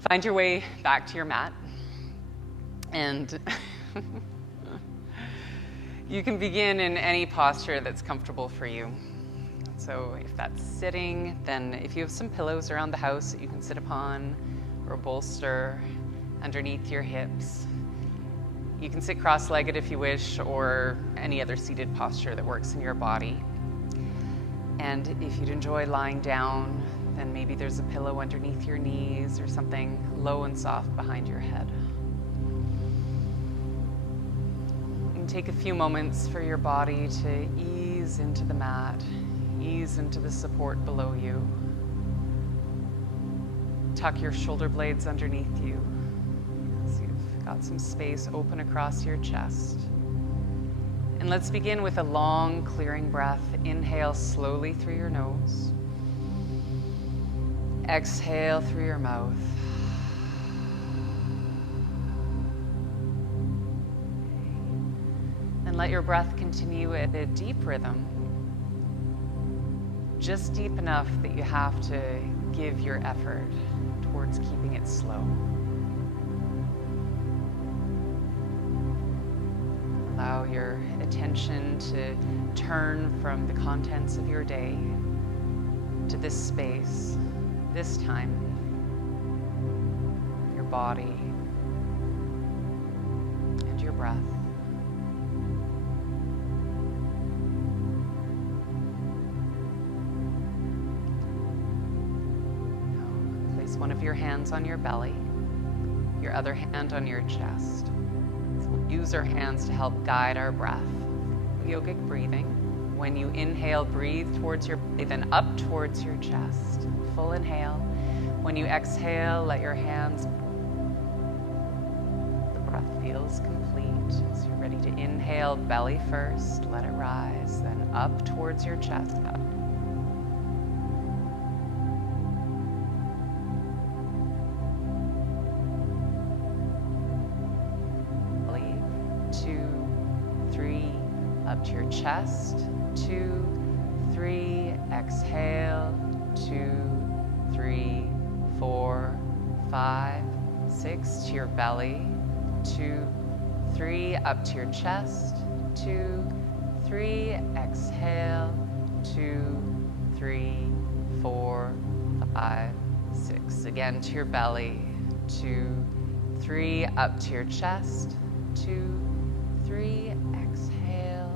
Find your way back to your mat, and you can begin in any posture that's comfortable for you. So if that's sitting, then if you have some pillows around the house that you can sit upon, or a bolster underneath your hips, you can sit cross-legged if you wish, or any other seated posture that works in your body. And if you'd enjoy lying down, then maybe there's a pillow underneath your knees or something low and soft behind your head. And take a few moments for your body to ease into the mat, ease into the support below you. Tuck your shoulder blades underneath you, so you've got some space open across your chest. And let's begin with a long, clearing breath. Inhale slowly through your nose. Exhale through your mouth. And let your breath continue at a deep rhythm, just deep enough that you have to give your effort towards keeping it slow. Allow your attention to turn from the contents of your day to this space, this time, your body and your breath. Now, place one of your hands on your belly, your other hand on your chest. Use our hands to help guide our breath. Yogic breathing. When you inhale, breathe towards your belly, then up towards your chest. Full inhale. When you exhale, let your hands. The breath feels complete. So you're ready to inhale, belly first. Let it rise, then up towards your chest. Up. Up to your chest, 2, 3, exhale, 2, 3, 4, 5, 6, to your belly, 2, 3, up to your chest, 2, 3, exhale, 2, 3, 4, 5, 6. Again, to your belly, 2, 3, up to your chest, 2, 3, exhale,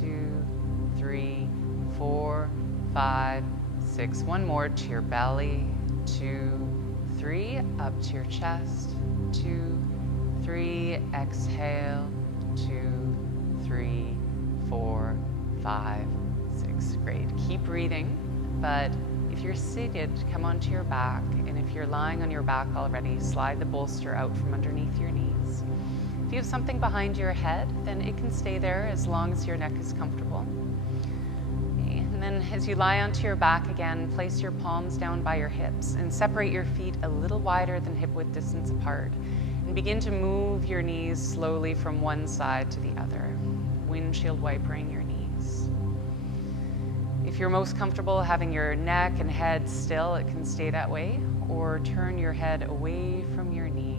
2, 3, 4, 5, 6. One more to your belly, 2, 3, up to your chest, 2, 3, exhale, 2, 3, 4, 5, 6. Great. Keep breathing, but if you're seated, come onto your back, and if you're lying on your back already, slide the bolster out from underneath your knees. If you have something behind your head, then it can stay there as long as your neck is comfortable. Okay. And then as you lie onto your back again, place your palms down by your hips and separate your feet a little wider than hip-width distance apart. And begin to move your knees slowly from one side to the other, windshield wipering your knees. If you're most comfortable having your neck and head still, it can stay that way, or turn your head away from your knees.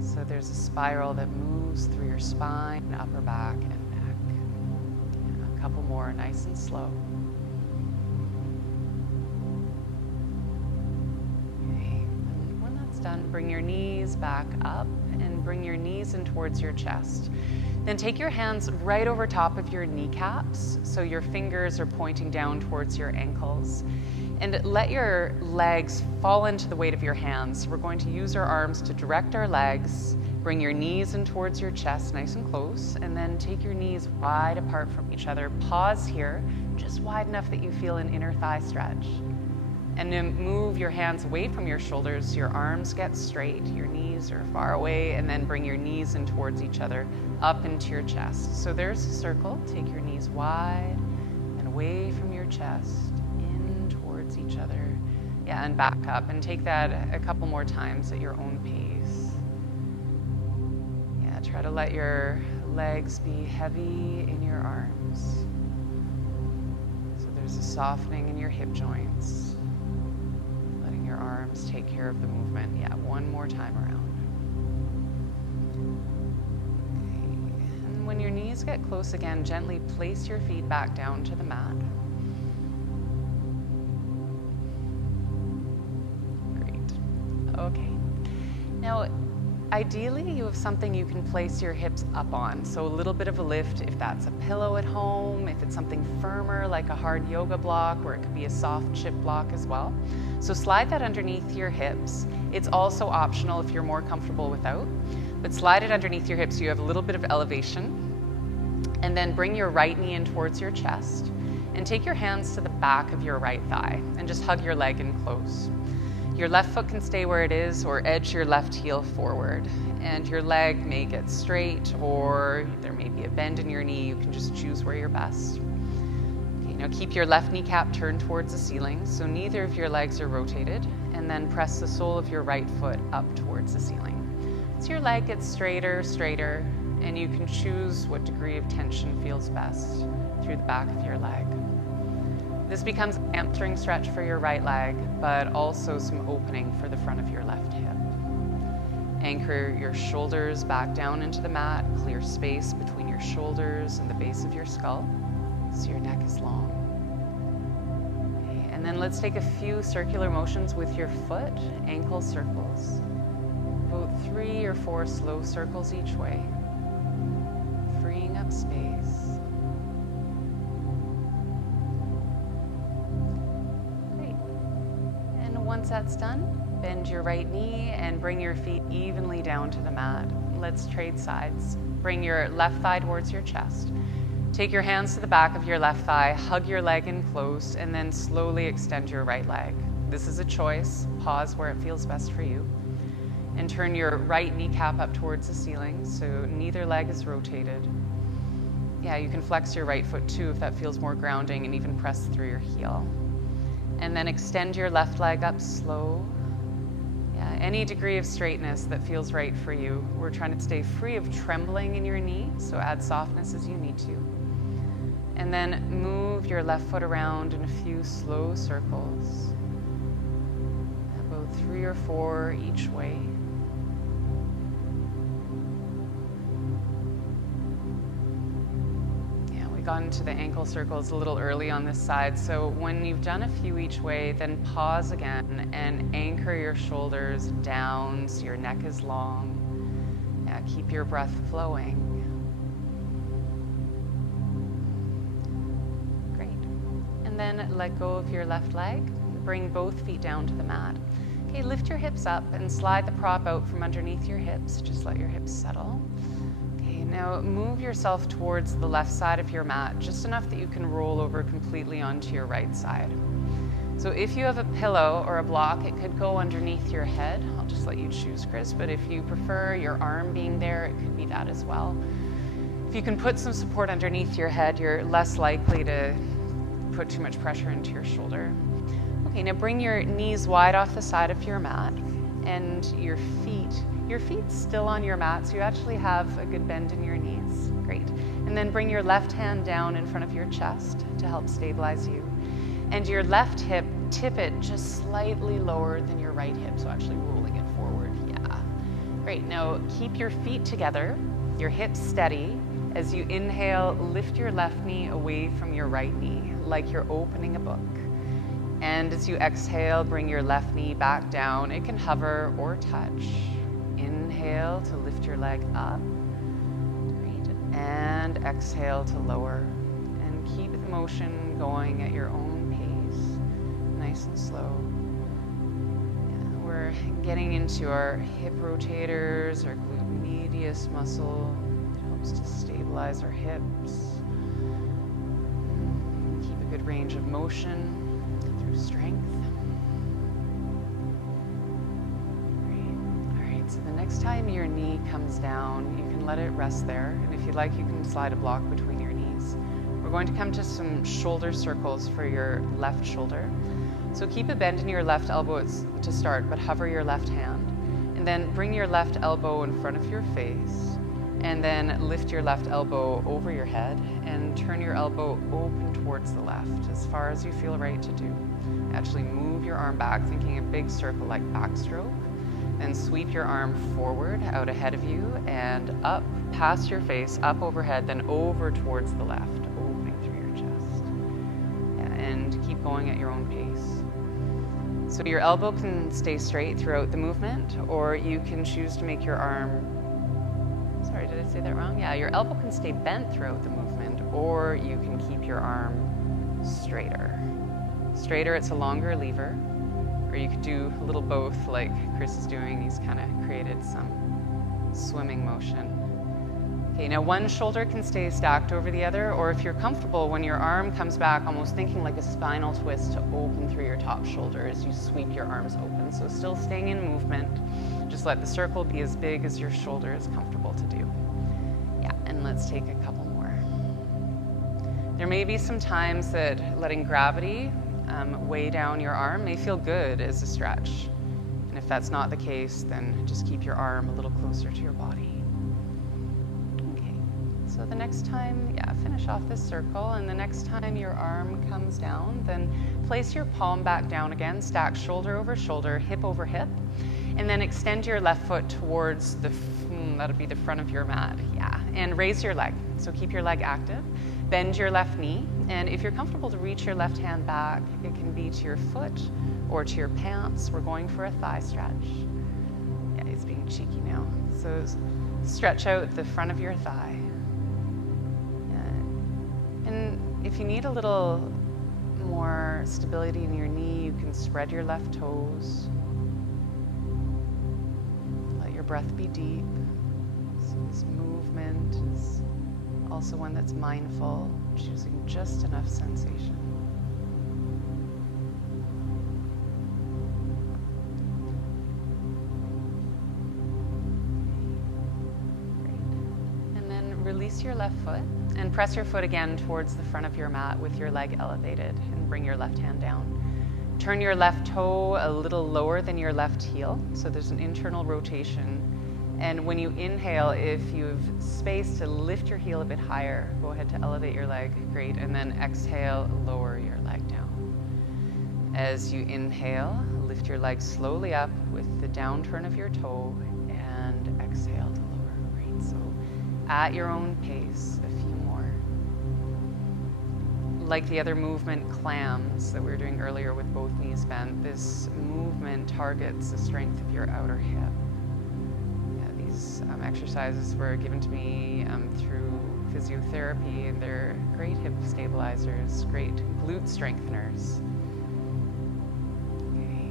So there's a spiral that moves through your spine, upper back, and neck. And a couple more, nice and slow. Okay. And when that's done, bring your knees back up and bring your knees in towards your chest. Then take your hands right over top of your kneecaps, so your fingers are pointing down towards your ankles. And let your legs fall into the weight of your hands. We're going to use our arms to direct our legs. Bring your knees in towards your chest, nice and close, and then take your knees wide apart from each other. Pause here, just wide enough that you feel an inner thigh stretch. And then move your hands away from your shoulders, your arms get straight, your knees are far away, and then bring your knees in towards each other, up into your chest. So there's a circle. Take your knees wide and away from your chest, each other. Yeah, and back up, and take that a couple more times at your own pace. Yeah, try to let your legs be heavy in your arms. So there's a softening in your hip joints, letting your arms arms take care of the movement. Yeah, one more time around. Okay. And when your knees get close again, gently place your feet back down to the mat. Great. Okay. Now, ideally, you have something you can place your hips up on. So a little bit of a lift, if that's a pillow at home, if it's something firmer like a hard yoga block, or it could be a soft chip block as well. So slide that underneath your hips. It's also optional if you're more comfortable without, but slide it underneath your hips so you have a little bit of elevation. And then bring your right knee in towards your chest and take your hands to the back of your right thigh and just hug your leg in close. Your left foot can stay where it is or edge your left heel forward. And your leg may get straight or there may be a bend in your knee. You can just choose where you're best. Okay, now keep your left kneecap turned towards the ceiling so neither of your legs are rotated. And then press the sole of your right foot up towards the ceiling. So your leg gets straighter, and you can choose what degree of tension feels best through the back of your leg. This becomes a hamstring stretch for your right leg, but also some opening for the front of your left hip. Anchor your shoulders back down into the mat, clear space between your shoulders and the base of your skull, so your neck is long. Okay, and then let's take a few circular motions with your foot, ankle circles. About 3 or 4 slow circles each way, freeing up space. Once that's done, bend your right knee and bring your feet evenly down to the mat. Let's trade sides. Bring your left thigh towards your chest. Take your hands to the back of your left thigh, hug your leg in close, and then slowly extend your right leg. This is a choice. Pause where it feels best for you. And turn your right kneecap up towards the ceiling so neither leg is rotated. Yeah, you can flex your right foot too if that feels more grounding, and even press through your heel. And then extend your left leg up slow. Yeah, any degree of straightness that feels right for you. We're trying to stay free of trembling in your knee, so add softness as you need to. And then move your left foot around in a few slow circles. About 3 or 4 each way. Got into the ankle circles a little early on this side, so when you've done a few each way, then pause again and anchor your shoulders down so your neck is long. Yeah, keep your breath flowing. Great. And then let go of your left leg. Bring both feet down to the mat. Okay, lift your hips up and slide the prop out from underneath your hips. Just let your hips settle. Now move yourself towards the left side of your mat, just enough that you can roll over completely onto your right side. So if you have a pillow or a block, it could go underneath your head. I'll just let you choose, Chris, but if you prefer your arm being there, it could be that as well. If you can put some support underneath your head, you're less likely to put too much pressure into your shoulder. Okay, now bring your knees wide off the side of your mat and your feet still on your mat, so you actually have a good bend in your knees. Great. And then bring your left hand down in front of your chest to help stabilize you. And your left hip, tip it just slightly lower than your right hip, so actually rolling it forward. Yeah. Great. Now keep your feet together, your hips steady. As you inhale, lift your left knee away from your right knee, like you're opening a book. And as you exhale, bring your left knee back down. It can hover or touch. Inhale to lift your leg up. Great. And exhale to lower. And keep the motion going at your own pace, nice and slow. Yeah, we're getting into our hip rotators, our glute medius muscle. It helps to stabilize our hips. Keep a good range of motion through strength. So the next time your knee comes down, you can let it rest there. And if you'd like, you can slide a block between your knees. We're going to come to some shoulder circles for your left shoulder. So keep a bend in your left elbow to start, but hover your left hand. And then bring your left elbow in front of your face. And then lift your left elbow over your head and turn your elbow open towards the left as far as you feel right to do. Actually move your arm back, thinking a big circle like backstroke. Then sweep your arm forward, out ahead of you, and up past your face, up overhead, then over towards the left, opening through your chest. And keep going at your own pace. So your elbow can stay straight throughout the movement, or you can choose to make your arm, sorry, did I say that wrong? Yeah, your elbow can stay bent throughout the movement, or you can keep your arm straighter. Straighter, it's a longer lever, or you could do a little both like Chris is doing. He's kind of created some swimming motion. Okay, now one shoulder can stay stacked over the other, or if you're comfortable, when your arm comes back, almost thinking like a spinal twist to open through your top shoulder as you sweep your arms open. So still staying in movement, just let the circle be as big as your shoulder is comfortable to do. Yeah, and let's take a couple more. There may be some times that letting gravity weigh down your arm may feel good as a stretch. And if that's not the case, then just keep your arm a little closer to your body. Okay, so the next time, finish off this circle, and the next time your arm comes down, then place your palm back down again, stack shoulder over shoulder, hip over hip, and then extend your left foot towards that'll be the front of your mat, and raise your leg. So keep your leg active. Bend your left knee, and if you're comfortable to reach your left hand back, it can be to your foot or to your pants. We're going for a thigh stretch. Yeah, he's being cheeky now. So stretch out the front of your thigh. And if you need a little more stability in your knee, you can spread your left toes. Let your breath be deep. So this movement is also one that's mindful, choosing just enough sensation. Great. And then release your left foot and press your foot again towards the front of your mat with your leg elevated, and bring your left hand down. Turn your left toe a little lower than your left heel, so there's an internal rotation. And when you inhale, if you have space to lift your heel a bit higher, go ahead to elevate your leg, great, and then exhale, lower your leg down. As you inhale, lift your leg slowly up with the down turn of your toe, and exhale to lower, great. So at your own pace, a few more. Like the other movement, clams, that we were doing earlier with both knees bent, this movement targets the strength of your outer hip. Exercises were given to me through physiotherapy, and they're great hip stabilizers, great glute strengtheners. Okay.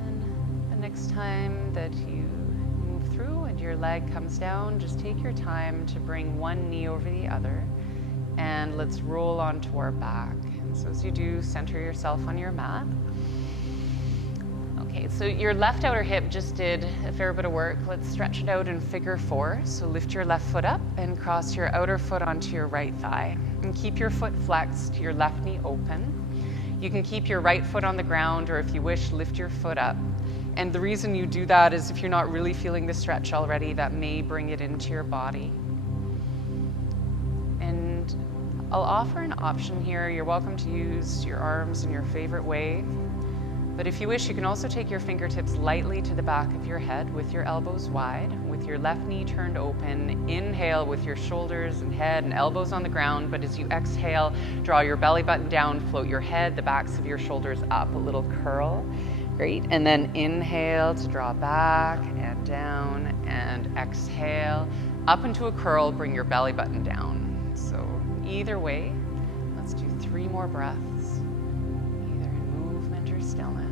And then the next time that you move through and your leg comes down, just take your time to bring one knee over the other, and let's roll onto our back. And so as you do, center yourself on your mat. Okay, so your left outer hip just did a fair bit of work. Let's stretch it out in figure 4. So lift your left foot up and cross your outer foot onto your right thigh. And keep your foot flexed, your left knee open. You can keep your right foot on the ground, or if you wish, lift your foot up. And the reason you do that is if you're not really feeling the stretch already, that may bring it into your body. And I'll offer an option here. You're welcome to use your arms in your favorite way. But if you wish, you can also take your fingertips lightly to the back of your head with your elbows wide, with your left knee turned open. Inhale with your shoulders and head and elbows on the ground, but as you exhale, draw your belly button down, float your head, the backs of your shoulders up, a little curl. Great. And then inhale to draw back and down, and exhale up into a curl, bring your belly button down. So either way, let's do 3 more breaths, either in movement or stillness.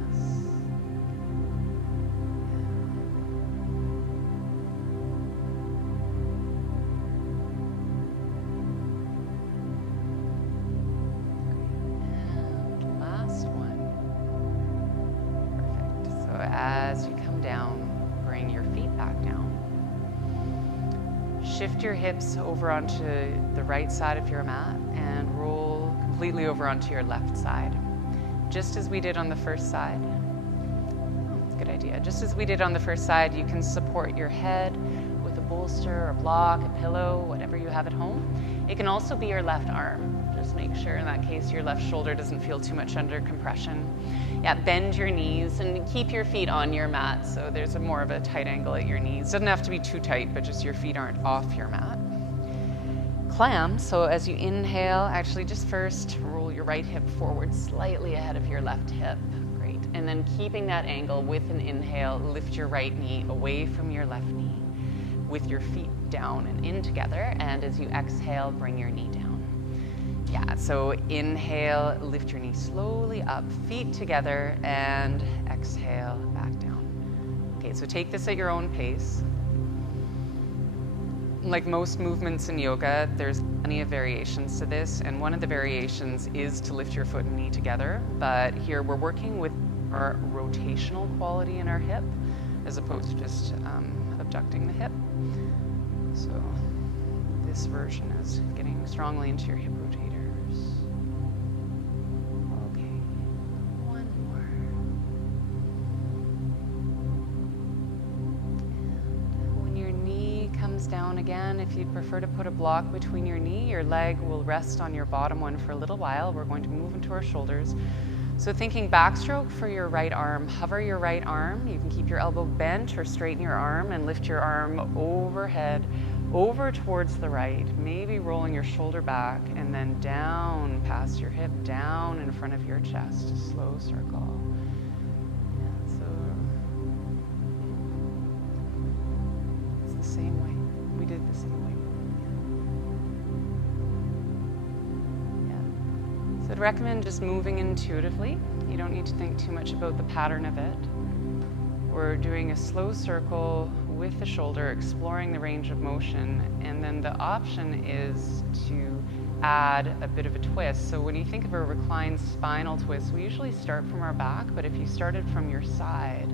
As you come down, bring your feet back down. Shift your hips over onto the right side of your mat and roll completely over onto your left side. Just as we did on the first side. Oh, that's a good idea. Just as we did on the first side, you can support your head with a bolster, a block, a pillow, whatever you have at home. It can also be your left arm. Just make sure in that case your left shoulder doesn't feel too much under compression. Yeah, bend your knees and keep your feet on your mat so there's more of a tight angle at your knees. Doesn't have to be too tight, but just your feet aren't off your mat. Clam, so as you inhale, actually just first roll your right hip forward slightly ahead of your left hip. Great. And then keeping that angle with an inhale, lift your right knee away from your left knee with your feet down and in together. And as you exhale, bring your knee down. Yeah, so inhale, lift your knee slowly up, feet together, and exhale, back down. Okay, so take this at your own pace. Like most movements in yoga, there's plenty of variations to this, and one of the variations is to lift your foot and knee together, but here we're working with our rotational quality in our hip, as opposed to just abducting the hip. So this version is getting strongly into your hip rotators. Okay, one more. And when your knee comes down again, if you'd prefer to put a block between your knee, your leg will rest on your bottom one for a little while. We're going to move into our shoulders. So thinking backstroke for your right arm, hover your right arm. You can keep your elbow bent or straighten your arm and lift your arm overhead, over towards the right, maybe rolling your shoulder back and then down past your hip, down in front of your chest, a slow circle. Yeah, so it's the same way. We did the same way. So I'd recommend just moving intuitively. You don't need to think too much about the pattern of it. We're doing a slow circle with the shoulder, exploring the range of motion, and then the option is to add a bit of a twist. So when you think of a reclined spinal twist, we usually start from our back, but if you started from your side,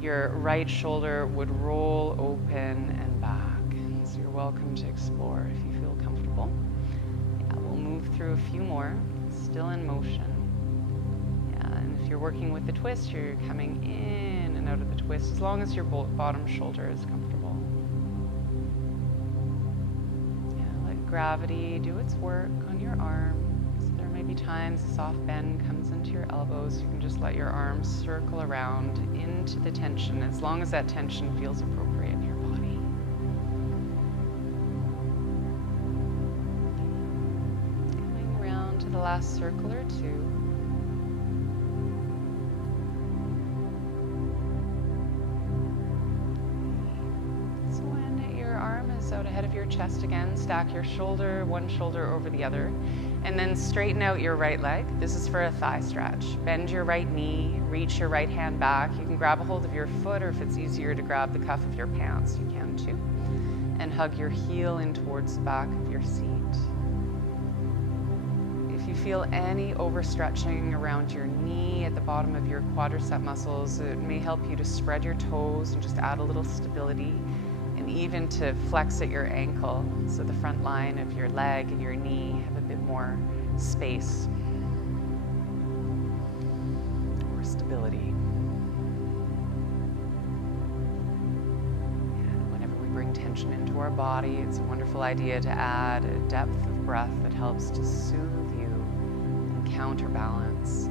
your right shoulder would roll open and back. So you're welcome to explore if you feel comfortable. Yeah, we'll move through a few more, still in motion. Yeah, and if you're working with the twist, you're coming in and out of the twist as long as your bottom shoulder is comfortable. Yeah, let gravity do its work on your arms. There may be times a soft bend comes into your elbows. You can just let your arms circle around into the tension as long as that tension feels appropriate in your body. Coming around to the last circle or two. Out ahead of your chest again, stack your shoulder, one shoulder over the other, and then straighten out your right leg. This is for a thigh stretch. Bend your right knee, reach your right hand back. You can grab a hold of your foot, or if it's easier to grab the cuff of your pants, you can too. And hug your heel in towards the back of your seat. If you feel any overstretching around your knee at the bottom of your quadricep muscles, it may help you to spread your toes and just add a little stability. And even to flex at your ankle, so the front line of your leg and your knee have a bit more space or stability. And whenever we bring tension into our body, it's a wonderful idea to add a depth of breath that helps to soothe you and counterbalance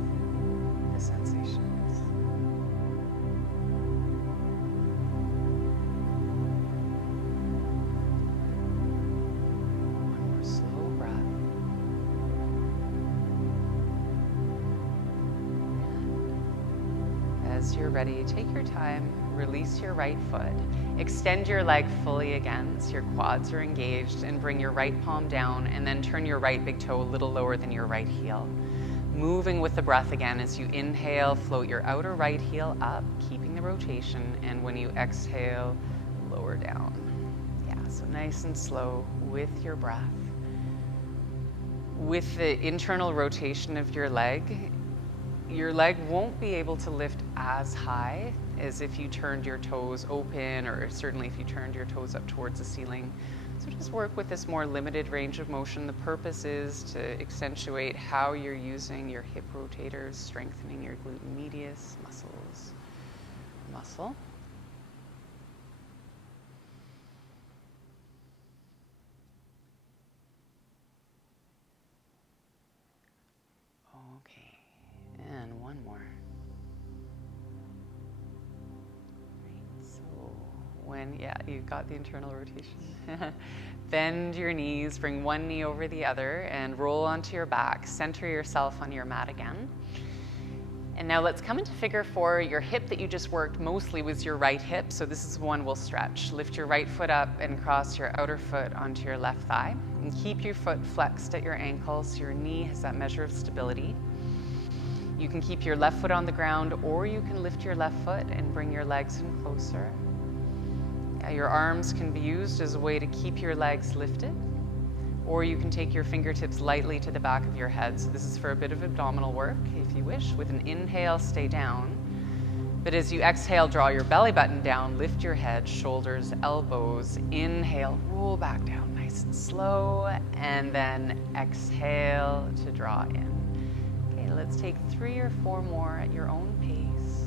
the sensations. As you're ready, take your time, release your right foot, extend your leg fully again so your quads are engaged, and bring your right palm down, and then turn your right big toe a little lower than your right heel. Moving with the breath again as you inhale, float your outer right heel up, keeping the rotation, and when you exhale, lower down. Yeah, so nice and slow with your breath. With the internal rotation of your leg won't be able to lift as high as if you turned your toes open, or certainly if you turned your toes up towards the ceiling. So just work with this more limited range of motion. The purpose is to accentuate how you're using your hip rotators, strengthening your glute medius muscle. Yeah, you've got the internal rotation. Bend your knees, bring one knee over the other, and roll onto your back. Center yourself on your mat again. And now let's come into figure four. Your hip that you just worked mostly was your right hip, so this is one we'll stretch. Lift your right foot up and cross your outer foot onto your left thigh. And keep your foot flexed at your ankle so your knee has that measure of stability. You can keep your left foot on the ground, or you can lift your left foot and bring your legs in closer. Yeah, your arms can be used as a way to keep your legs lifted, or you can take your fingertips lightly to the back of your head. So this is for a bit of abdominal work, if you wish. With an inhale, stay down. But as you exhale, draw your belly button down, lift your head, shoulders, elbows. Inhale, roll back down nice and slow, and then exhale to draw in. Okay, let's take 3 or 4 more at your own pace.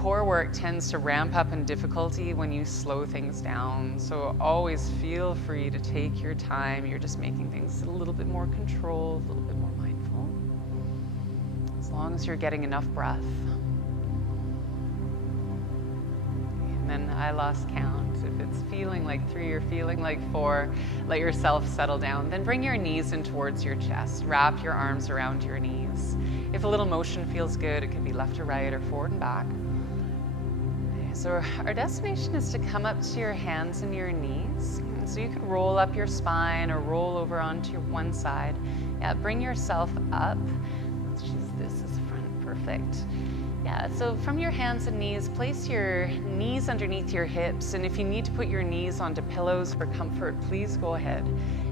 Core work tends to ramp up in difficulty when you slow things down, so always feel free to take your time. You're just making things a little bit more controlled, a little bit more mindful, as long as you're getting enough breath. And then I lost count. If it's feeling like 3 or feeling like 4, let yourself settle down. Then bring your knees in towards your chest. Wrap your arms around your knees. If a little motion feels good, it could be left to right or forward and back. So our destination is to come up to your hands and your knees. So you could roll up your spine or roll over onto one side. Yeah, bring yourself up. Let's choose this as front, perfect. Yeah, so from your hands and knees, place your knees underneath your hips. And if you need to put your knees onto pillows for comfort, please go ahead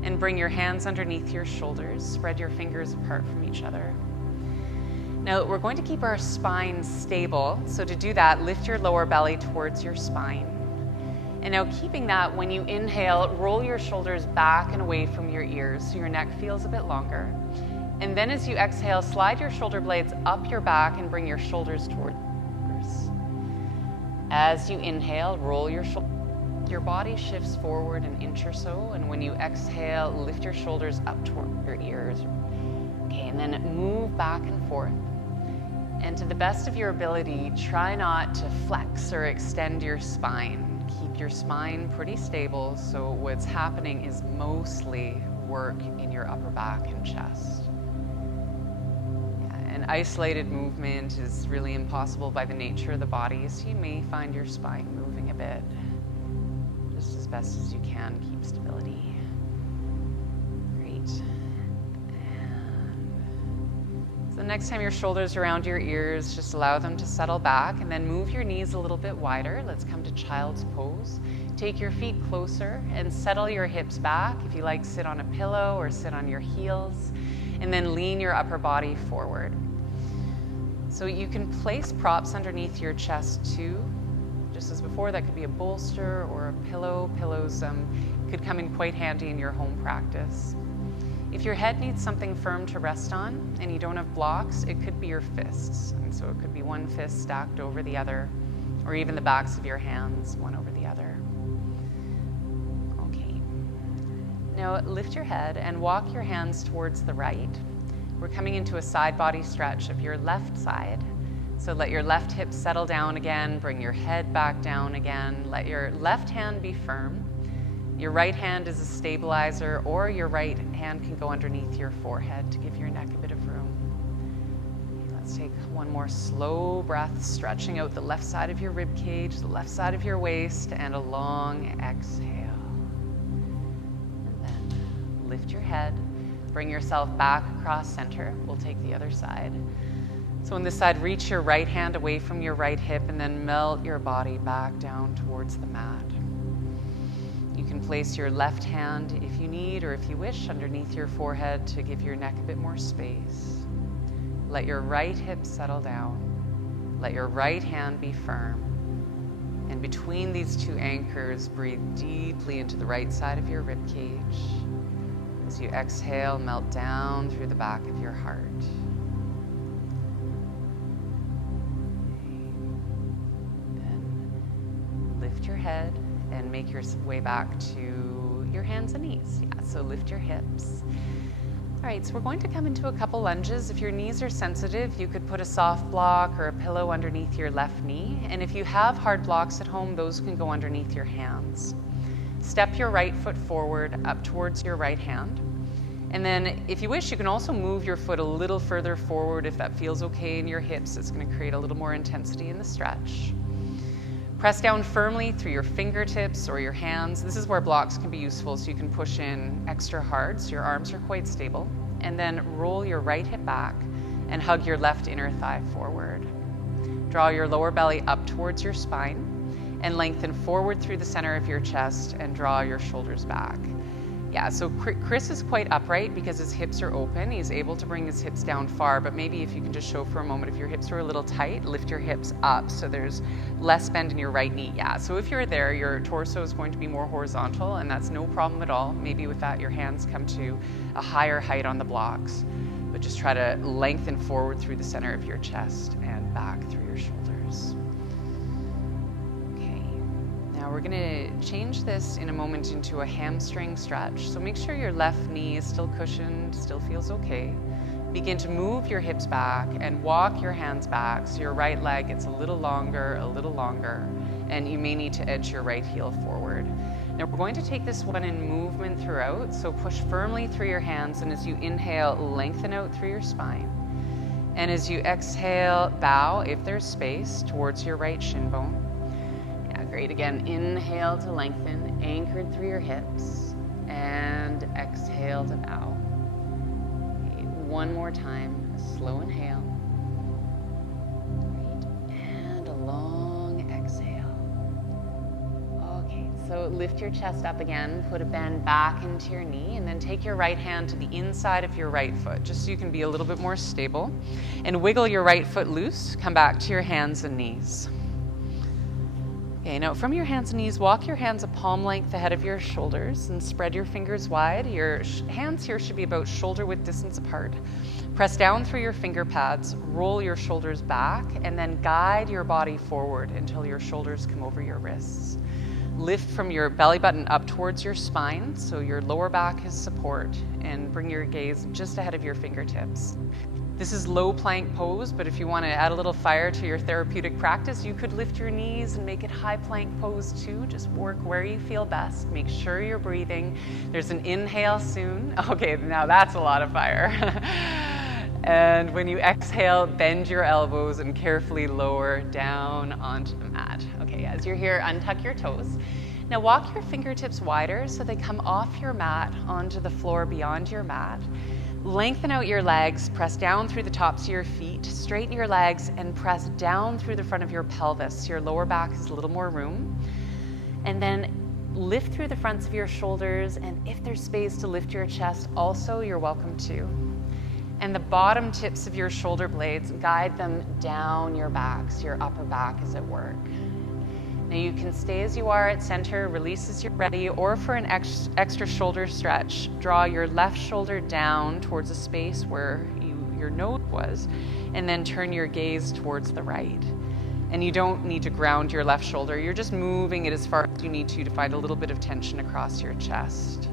and bring your hands underneath your shoulders. Spread your fingers apart from each other. Now, we're going to keep our spine stable. So to do that, lift your lower belly towards your spine. And now keeping that, when you inhale, roll your shoulders back and away from your ears so your neck feels a bit longer. And then as you exhale, slide your shoulder blades up your back and bring your shoulders towards your ears. As you inhale, roll your shoulders. Your body shifts forward an inch or so. And when you exhale, lift your shoulders up toward your ears. Okay, and then move back and forth. And to the best of your ability, try not to flex or extend your spine. Keep your spine pretty stable, so what's happening is mostly work in your upper back and chest. Yeah, an isolated movement is really impossible by the nature of the body, so you may find your spine moving a bit. Just as best as you can, keep stability. Great. The next time your shoulders are around your ears, just allow them to settle back and then move your knees a little bit wider. Let's come to child's pose. Take your feet closer and settle your hips back. If you like, sit on a pillow or sit on your heels, and then lean your upper body forward. So you can place props underneath your chest too. Just as before, that could be a bolster or a pillow. Pillows could come in quite handy in your home practice. If your head needs something firm to rest on and you don't have blocks, it could be your fists. And so it could be one fist stacked over the other, or even the backs of your hands, one over the other. Okay. Now lift your head and walk your hands towards the right. We're coming into a side body stretch of your left side. So let your left hip settle down again, bring your head back down again. Let your left hand be firm. Your right hand is a stabilizer, or your right hand can go underneath your forehead to give your neck a bit of room. Okay, let's take one more slow breath, stretching out the left side of your rib cage, the left side of your waist, and a long exhale. And then lift your head, bring yourself back across center. We'll take the other side. So on this side, reach your right hand away from your right hip and then melt your body back down towards the mat. You can place your left hand, if you need or if you wish, underneath your forehead to give your neck a bit more space. Let your right hip settle down. Let your right hand be firm. And between these two anchors, breathe deeply into the right side of your rib cage. As you exhale, melt down through the back of your heart. Then lift your head and make your way back to your hands and knees. Yeah, so lift your hips. All right, so we're going to come into a couple lunges. If your knees are sensitive, you could put a soft block or a pillow underneath your left knee. And if you have hard blocks at home, those can go underneath your hands. Step your right foot forward up towards your right hand. And then if you wish, you can also move your foot a little further forward if that feels okay in your hips. It's going to create a little more intensity in the stretch. Press down firmly through your fingertips or your hands. This is where blocks can be useful, so you can push in extra hard so your arms are quite stable. And then roll your right hip back and hug your left inner thigh forward. Draw your lower belly up towards your spine and lengthen forward through the center of your chest and draw your shoulders back. Yeah, so Chris is quite upright because his hips are open. He's able to bring his hips down far, but maybe if you can just show for a moment, if your hips are a little tight, lift your hips up so there's less bend in your right knee. Yeah, so if you're there, your torso is going to be more horizontal, and that's no problem at all. Maybe with that, your hands come to a higher height on the blocks, but just try to lengthen forward through the center of your chest and back through your shoulders. Now we're going to change this in a moment into a hamstring stretch. So make sure your left knee is still cushioned, still feels okay. Begin to move your hips back and walk your hands back so your right leg gets a little longer, and you may need to edge your right heel forward. Now we're going to take this one in movement throughout, so push firmly through your hands, and as you inhale, lengthen out through your spine. And as you exhale, bow, if there's space, towards your right shin bone. Great. Again, inhale to lengthen, anchored through your hips, and exhale to bow. Okay, one more time, a slow inhale. Great. And a long exhale. Okay, so lift your chest up again, put a bend back into your knee, and then take your right hand to the inside of your right foot, just so you can be a little bit more stable. And wiggle your right foot loose, come back to your hands and knees. Okay, now from your hands and knees, walk your hands a palm length ahead of your shoulders and spread your fingers wide. Your hands here should be about shoulder width distance apart. Press down through your finger pads, roll your shoulders back, and then guide your body forward until your shoulders come over your wrists. Lift from your belly button up towards your spine so your lower back has support, and bring your gaze just ahead of your fingertips. This is low plank pose, but if you want to add a little fire to your therapeutic practice, you could lift your knees and make it high plank pose too. Just work where you feel best. Make sure you're breathing. There's an inhale soon. Okay, now that's a lot of fire. And when you exhale, bend your elbows and carefully lower down onto the mat. Okay, as you're here, untuck your toes. Now walk your fingertips wider so they come off your mat onto the floor beyond your mat. Lengthen out your legs, press down through the tops of your feet, straighten your legs, and press down through the front of your pelvis so your lower back has a little more room. And then lift through the fronts of your shoulders, and if there's space to lift your chest, also you're welcome to. And the bottom tips of your shoulder blades, guide them down your back so your upper back is at work. Now you can stay as you are at center, release as you're ready, or for an extra shoulder stretch, draw your left shoulder down towards a space where your nose was, and then turn your gaze towards the right. And you don't need to ground your left shoulder, you're just moving it as far as you need to find a little bit of tension across your chest.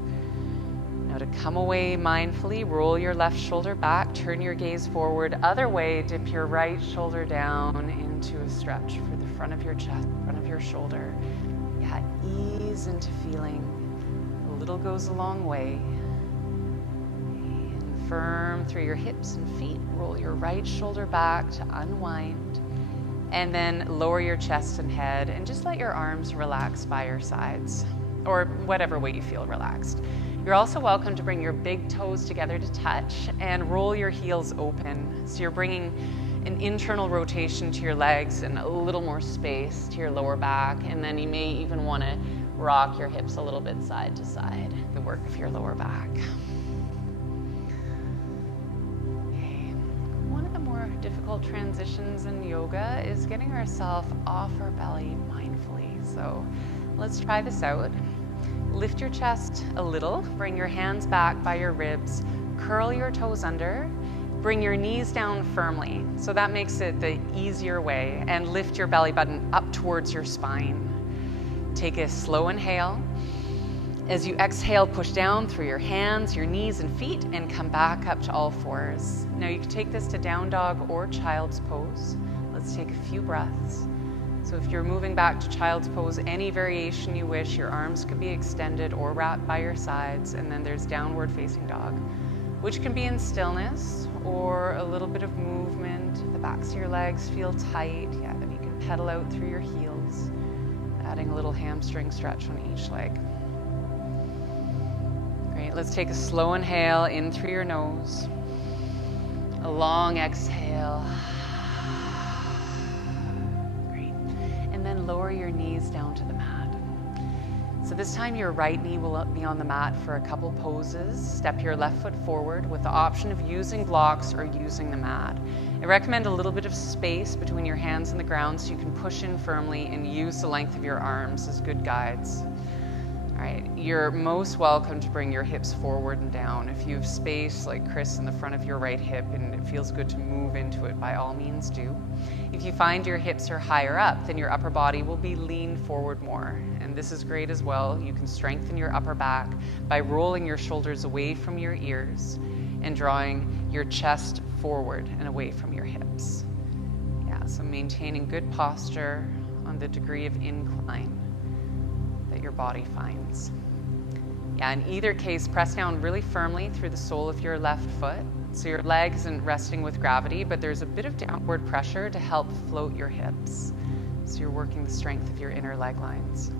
Now to come away mindfully, roll your left shoulder back, turn your gaze forward. Other way, dip your right shoulder down into a stretch for the front of your chest, front of your shoulder. Yeah, ease into feeling. A little goes a long way. And firm through your hips and feet. Roll your right shoulder back to unwind. And then lower your chest and head and just let your arms relax by your sides, or whatever way you feel relaxed. You're also welcome to bring your big toes together to touch and roll your heels open. So you're bringing an internal rotation to your legs and a little more space to your lower back. And then you may even want to rock your hips a little bit side to side, the work of your lower back. Okay. One of the more difficult transitions in yoga is getting ourselves off our belly mindfully. So let's try this out. Lift your chest a little, bring your hands back by your ribs, curl your toes under, bring your knees down firmly. So that makes it the easier way, and lift your belly button up towards your spine. Take a slow inhale, As you exhale, push down through your hands, your knees and feet, and come back up to all fours. Now you can take this to down dog or child's pose. Let's take a few breaths. So if you're moving back to child's pose, any variation you wish, your arms could be extended or wrapped by your sides, and then there's downward facing dog, which can be in stillness or a little bit of movement. The backs of your legs feel tight. Yeah, then you can pedal out through your heels, adding a little hamstring stretch on each leg. Great, let's take a slow inhale in through your nose, a long exhale. Great, and then lower your knees down to the mat. So this time your right knee will be on the mat for a couple poses. Step your left foot forward with the option of using blocks or using the mat. I recommend a little bit of space between your hands and the ground so you can push in firmly and use the length of your arms as good guides. All right, you're most welcome to bring your hips forward and down. If you have space like Chris in the front of your right hip and it feels good to move into it, by all means do. If you find your hips are higher up, then your upper body will be leaned forward more. And this is great as well. You can strengthen your upper back by rolling your shoulders away from your ears and drawing your chest forward and away from your hips. Yeah, so maintaining good posture on the degree of incline that your body finds. Yeah, in either case, press down really firmly through the sole of your left foot. So your leg isn't resting with gravity, but there's a bit of downward pressure to help float your hips. So you're working the strength of your inner leg lines.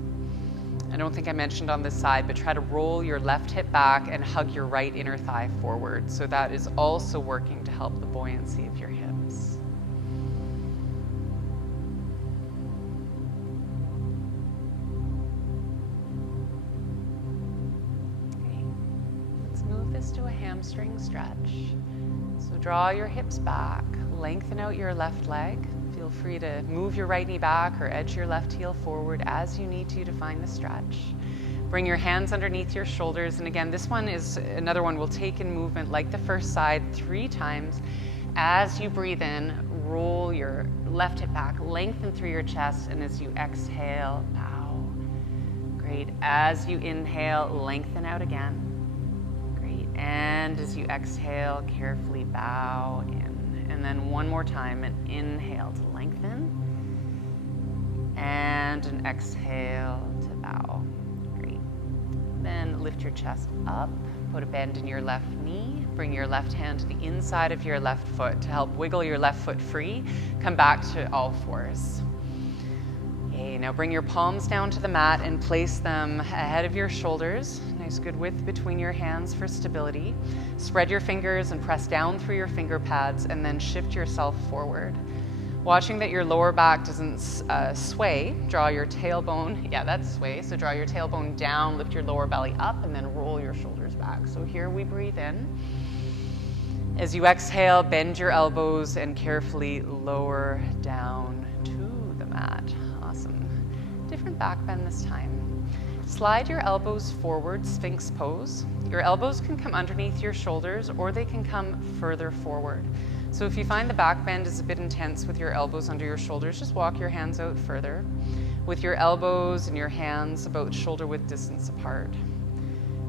I don't think I mentioned on this side, but try to roll your left hip back and hug your right inner thigh forward. So that is also working to help the buoyancy of your hips. To a hamstring stretch. So draw your hips back, lengthen out your left leg. Feel free to move your right knee back or edge your left heel forward as you need to find the stretch. Bring your hands underneath your shoulders. And again, this one is another one we'll take in movement like the first side 3 times. As you breathe in, roll your left hip back, lengthen through your chest, and as you exhale, bow. Great. As you inhale, lengthen out again. And as you exhale, carefully bow in. And then one more time, an inhale to lengthen. And an exhale to bow. Great. Then lift your chest up, put a bend in your left knee, bring your left hand to the inside of your left foot to help wiggle your left foot free. Come back to all fours. Okay, now bring your palms down to the mat and place them ahead of your shoulders. Nice good width between your hands for stability. Spread your fingers and press down through your finger pads and then shift yourself forward. Watching that your lower back doesn't sway, draw your tailbone, yeah, that's sway, so draw your tailbone down, lift your lower belly up, and then roll your shoulders back. So here we breathe in. As you exhale, bend your elbows and carefully lower down to the mat. Awesome. Different back bend this time. Slide your elbows forward, Sphinx pose. Your elbows can come underneath your shoulders or they can come further forward. So if you find the back bend is a bit intense with your elbows under your shoulders, just walk your hands out further with your elbows and your hands about shoulder width distance apart.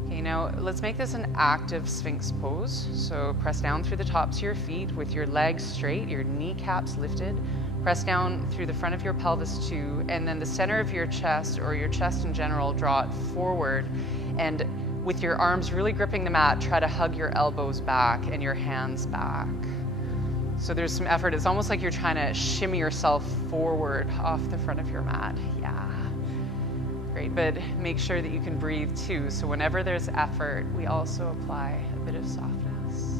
Okay, now let's make this an active Sphinx pose. So press down through the tops of your feet with your legs straight, your kneecaps lifted. Press down through the front of your pelvis too, and then the center of your chest, or your chest in general, draw it forward. And with your arms really gripping the mat, try to hug your elbows back and your hands back. So there's some effort. It's almost like you're trying to shimmy yourself forward off the front of your mat. Yeah. Great, but make sure that you can breathe too. So whenever there's effort, we also apply a bit of softness.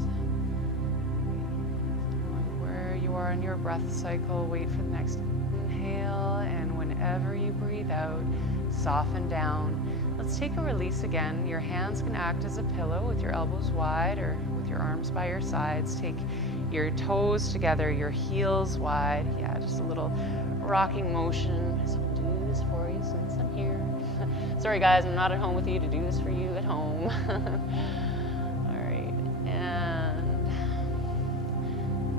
You are in your breath cycle, wait for the next inhale, and whenever you breathe out, soften down. Let's take a release again. Your hands can act as a pillow with your elbows wide or with your arms by your sides. Take your toes together, your heels wide. Yeah, just a little rocking motion. So I'll do this for you since I'm here. Sorry guys, I'm not at home with you to do this for you at home.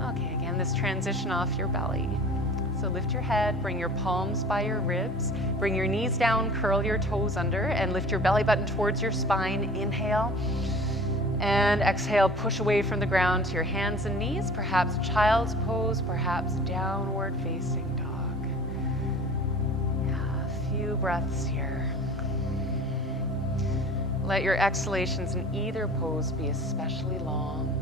Okay, again, this transition off your belly. So lift your head, bring your palms by your ribs, bring your knees down, curl your toes under, and lift your belly button towards your spine. Inhale. And exhale, push away from the ground to your hands and knees, perhaps child's pose, perhaps downward facing dog. Yeah, a few breaths here. Let your exhalations in either pose be especially long.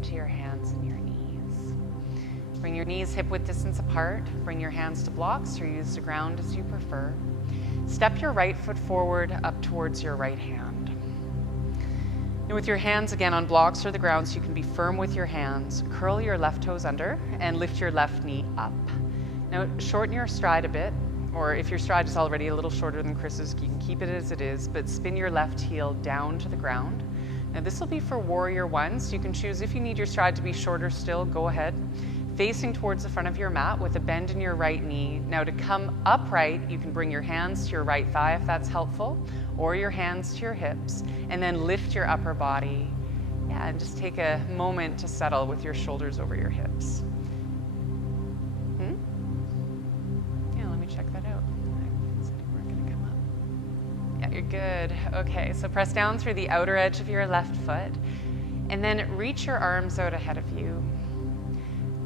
To your hands and your knees. Bring your knees hip-width distance apart. Bring your hands to blocks or use the ground as you prefer. Step your right foot forward up towards your right hand. And with your hands again on blocks or the ground so you can be firm with your hands, curl your left toes under and lift your left knee up. Now shorten your stride a bit, or if your stride is already a little shorter than Chris's, you can keep it as it is, but spin your left heel down to the ground. Now this will be for warrior one, so you can choose if you need your stride to be shorter still, go ahead. Facing towards the front of your mat with a bend in your right knee. Now to come upright, you can bring your hands to your right thigh if that's helpful, or your hands to your hips, and then lift your upper body. Yeah, and just take a moment to settle with your shoulders over your hips. Yeah, let me check that out. I said you weren't gonna come up. Yeah, you're good. Okay, so press down through the outer edge of your left foot and then reach your arms out ahead of you.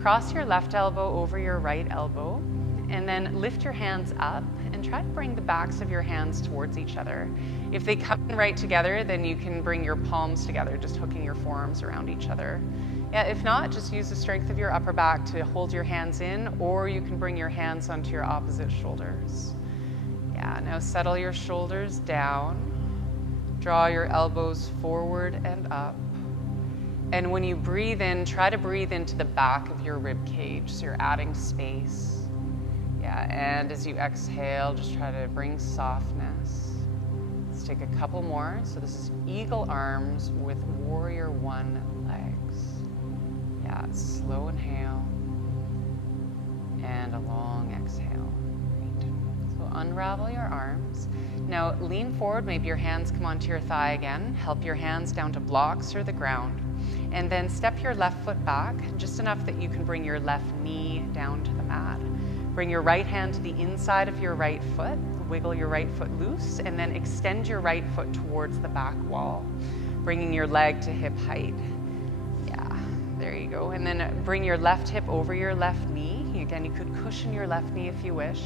Cross your left elbow over your right elbow and then lift your hands up and try to bring the backs of your hands towards each other. If they come right together, then you can bring your palms together, just hooking your forearms around each other. Yeah, if not, just use the strength of your upper back to hold your hands in, or you can bring your hands onto your opposite shoulders. Yeah, now settle your shoulders down. Draw your elbows forward and up. And when you breathe in, try to breathe into the back of your rib cage, so you're adding space. Yeah, and as you exhale, just try to bring softness. Let's take a couple more. So this is eagle arms with warrior one legs. Yeah, slow inhale and a long exhale. Unravel your arms. Now lean forward, maybe your hands come onto your thigh again. Help your hands down to blocks or the ground. And then step your left foot back, just enough that you can bring your left knee down to the mat. Bring your right hand to the inside of your right foot, wiggle your right foot loose, and then extend your right foot towards the back wall, bringing your leg to hip height. Yeah, there you go. And then bring your left hip over your left knee. Again, you could cushion your left knee if you wish.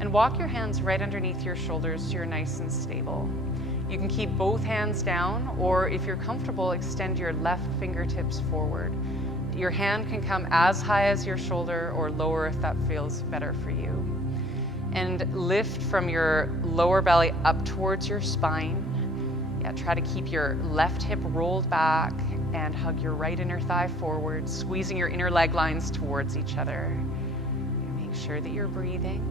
And walk your hands right underneath your shoulders so you're nice and stable. You can keep both hands down, or if you're comfortable, extend your left fingertips forward. Your hand can come as high as your shoulder or lower if that feels better for you. And lift from your lower belly up towards your spine. Yeah, try to keep your left hip rolled back and hug your right inner thigh forward, squeezing your inner leg lines towards each other. Make sure that you're breathing.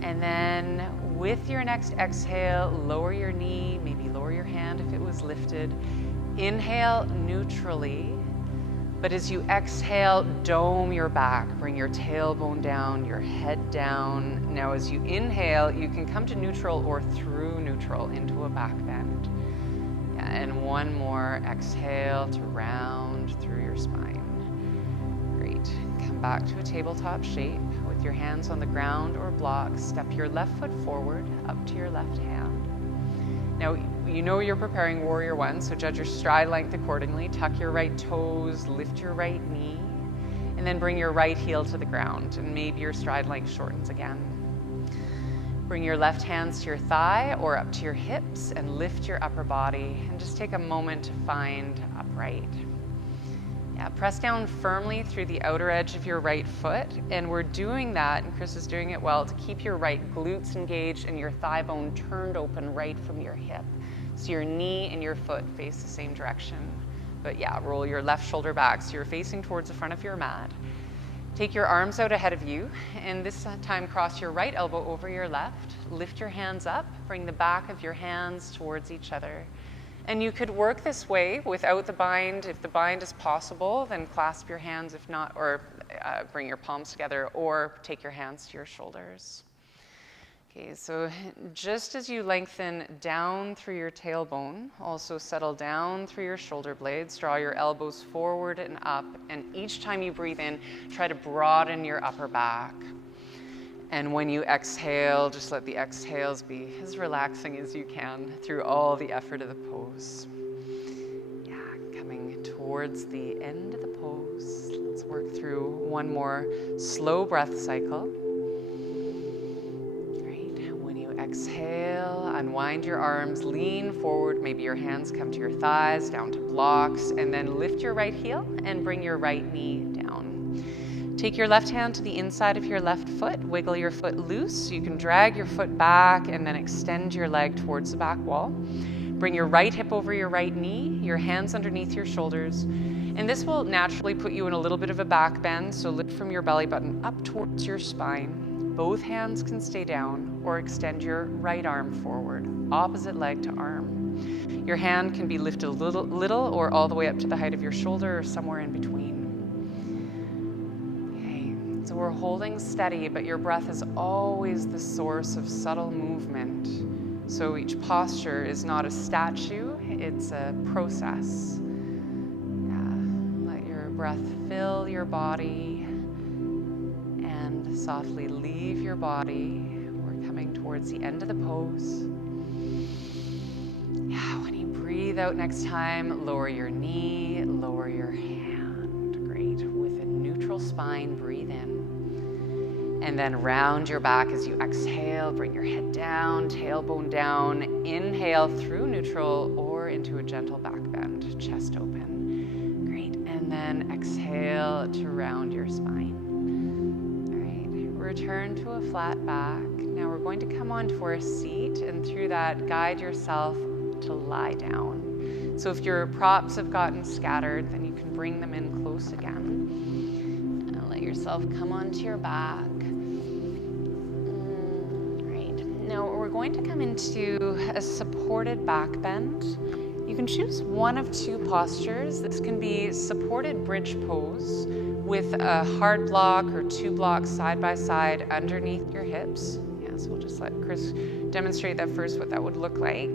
And then with your next exhale, lower your knee, maybe lower your hand if it was lifted. Inhale neutrally, but as you exhale, dome your back. Bring your tailbone down, your head down. Now as you inhale, you can come to neutral or through neutral into a back bend. Yeah, and one more, exhale to round through your spine. Great, come back to a tabletop shape. With your hands on the ground or blocks, step your left foot forward up to your left hand. Now, you know you're preparing warrior one, so judge your stride length accordingly. Tuck your right toes, lift your right knee, and then bring your right heel to the ground, and maybe your stride length shortens again. Bring your left hands to your thigh or up to your hips and lift your upper body, and just take a moment to find upright. Yeah, press down firmly through the outer edge of your right foot, and we're doing that, and Chris is doing it well, to keep your right glutes engaged and your thigh bone turned open right from your hip. So your knee and your foot face the same direction. But yeah, roll your left shoulder back so you're facing towards the front of your mat. Take your arms out ahead of you, and this time cross your right elbow over your left. Lift your hands up, bring the back of your hands towards each other. And you could work this way without the bind. If the bind is possible, then clasp your hands. If not, or bring your palms together, or take your hands to your shoulders. Okay, so just as you lengthen down through your tailbone, also settle down through your shoulder blades, draw your elbows forward and up, and each time you breathe in, try to broaden your upper back. And when you exhale, just let the exhales be as relaxing as you can through all the effort of the pose. Yeah, coming towards the end of the pose. Let's work through one more slow breath cycle. Great. When you exhale, unwind your arms, lean forward. Maybe your hands come to your thighs, down to blocks, and then lift your right heel and bring your right knee down. Take your left hand to the inside of your left foot, wiggle your foot loose. You can drag your foot back and then extend your leg towards the back wall. Bring your right hip over your right knee, your hands underneath your shoulders. And this will naturally put you in a little bit of a back bend, so lift from your belly button up towards your spine. Both hands can stay down, or extend your right arm forward, opposite leg to arm. Your hand can be lifted a little or all the way up to the height of your shoulder or somewhere in between. So we're holding steady, but your breath is always the source of subtle movement. So each posture is not a statue, it's a process. Yeah. Let your breath fill your body and softly leave your body. We're coming towards the end of the pose. Yeah, when you breathe out next time, lower your knee, lower your hand. Great. With a neutral spine, breathe in. And then round your back as you exhale, bring your head down, tailbone down. Inhale through neutral or into a gentle back bend, chest open. Great. And then exhale to round your spine. All right. Return to a flat back. Now we're going to come onto our seat, and through that, guide yourself to lie down. So if your props have gotten scattered, then you can bring them in close again. And let yourself come onto your back. Now we're going to come into a supported back bend. You can choose one of two postures. This can be supported bridge pose with a hard block or two blocks side by side underneath your hips. Yeah, so we'll just let Chris demonstrate that first, what that would look like.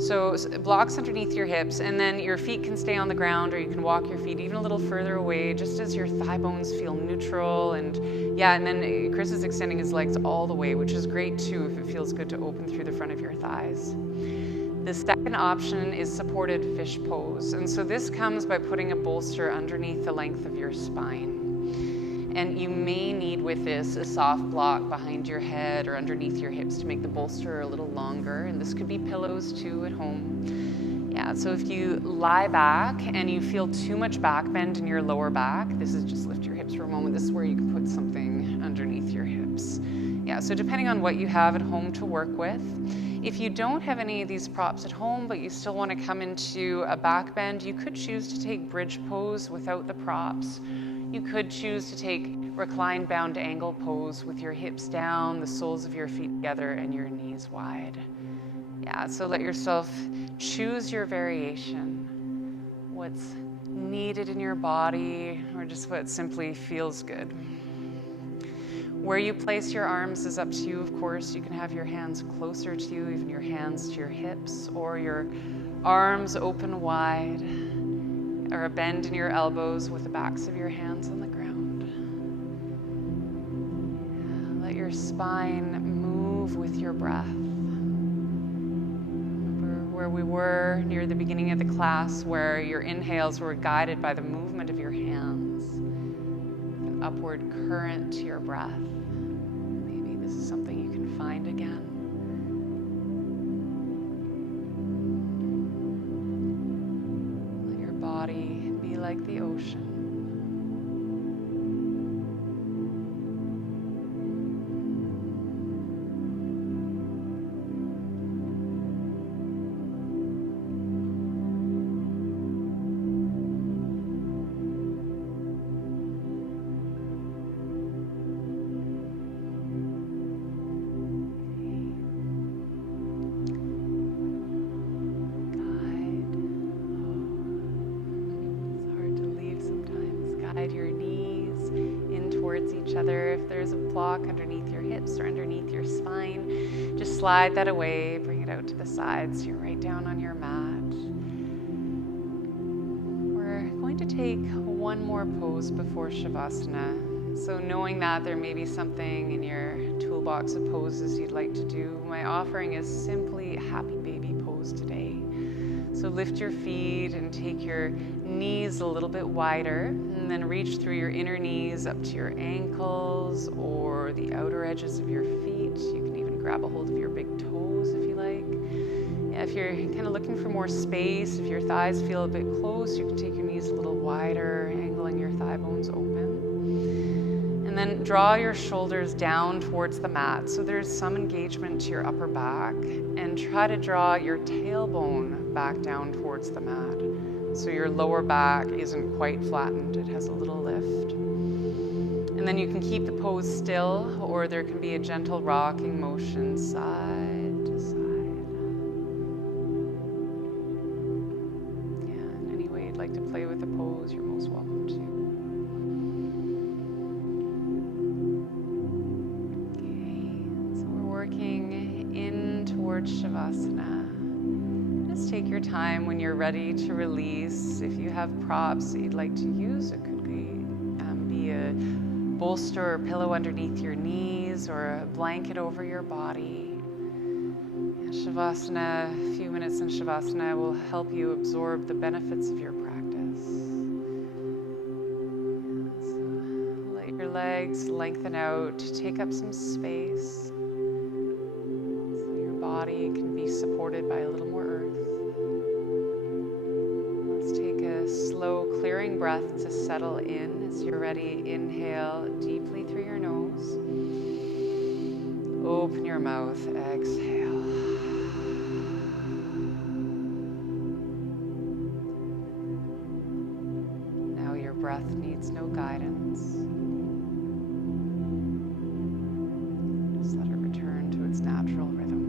So blocks underneath your hips, and then your feet can stay on the ground, or you can walk your feet even a little further away, just as your thigh bones feel neutral. And yeah, and then Chris is extending his legs all the way, which is great too if it feels good to open through the front of your thighs. The second option is supported fish pose. And so this comes by putting a bolster underneath the length of your spine. And you may need with this a soft block behind your head or underneath your hips to make the bolster a little longer. And this could be pillows too at home. Yeah, so if you lie back and you feel too much back bend in your lower back, this is just lift your hips for a moment. This is where you can put something underneath your hips. Yeah, so depending on what you have at home to work with. If you don't have any of these props at home, but you still want to come into a back bend, you could choose to take bridge pose without the props. You could choose to take recline bound angle pose with your hips down, the soles of your feet together, and your knees wide. Yeah, so let yourself choose your variation, what's needed in your body, or just what simply feels good. Where you place your arms is up to you, of course. You can have your hands closer to you, even your hands to your hips, or your arms open wide, or a bend in your elbows with the backs of your hands on the ground. Let your spine move with your breath. Remember where we were near the beginning of the class, where your inhales were guided by the movement of your hands, an upward current to your breath. Maybe this is something you can find again. Body be like the ocean. Guide each other. If there's a block underneath your hips or underneath your spine, just slide that away, bring it out to the side so you're right down on your mat. We're going to take one more pose before Shavasana. So knowing that there may be something in your toolbox of poses you'd like to do, my offering is simply a happy baby pose today. So lift your feet and take your knees a little bit wider, and then reach through your inner knees up to your ankles or the outer edges of your feet. You can even grab a hold of your big toes if you like. Yeah, if you're kind of looking for more space, if your thighs feel a bit close, you can take your knees a little wider, angling your thigh bones open. And then draw your shoulders down towards the mat so there's some engagement to your upper back, and try to draw your tailbone back down towards the mat so your lower back isn't quite flattened, it has a little lift. And then you can keep the pose still, or there can be a gentle rocking motion side to side. Yeah, in any way you'd like to play with the pose, you're most welcome to. Working in towards Shavasana. Just take your time when you're ready to release. If you have props that you'd like to use, it could be a bolster or pillow underneath your knees or a blanket over your body. And Shavasana, a few minutes in Shavasana will help you absorb the benefits of your practice. So let your legs lengthen out, take up some space. Body can be supported by a little more earth. Let's take a slow clearing breath to settle in. As you're ready, inhale deeply through your nose. Open your mouth, exhale. Now your breath needs no guidance. Just let it return to its natural rhythm.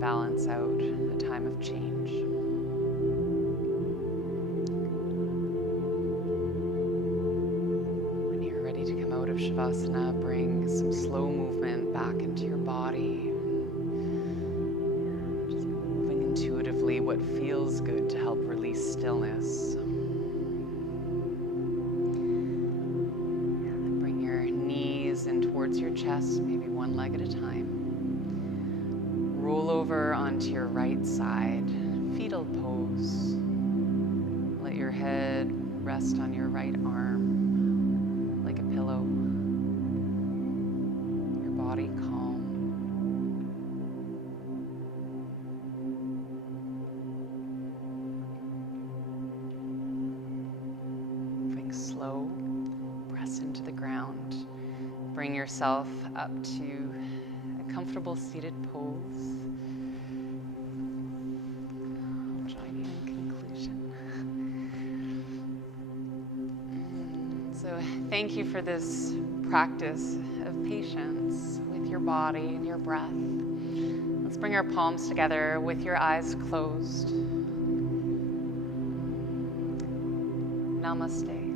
Balance out a time of change. When you're ready to come out of Shavasana, bring some slow movement back into your body. Just moving intuitively what feels good to help release stillness. And then bring your knees in towards your chest, maybe one leg at a time. Roll over onto your right side, fetal pose. Let your head rest on your right arm like a pillow. Your body calm. Moving slow, press into the ground. Bring yourself up to a comfortable seated pose. I'll join you in conclusion. So thank you for this practice of patience with your body and your breath. Let's bring our palms together with your eyes closed. Namaste.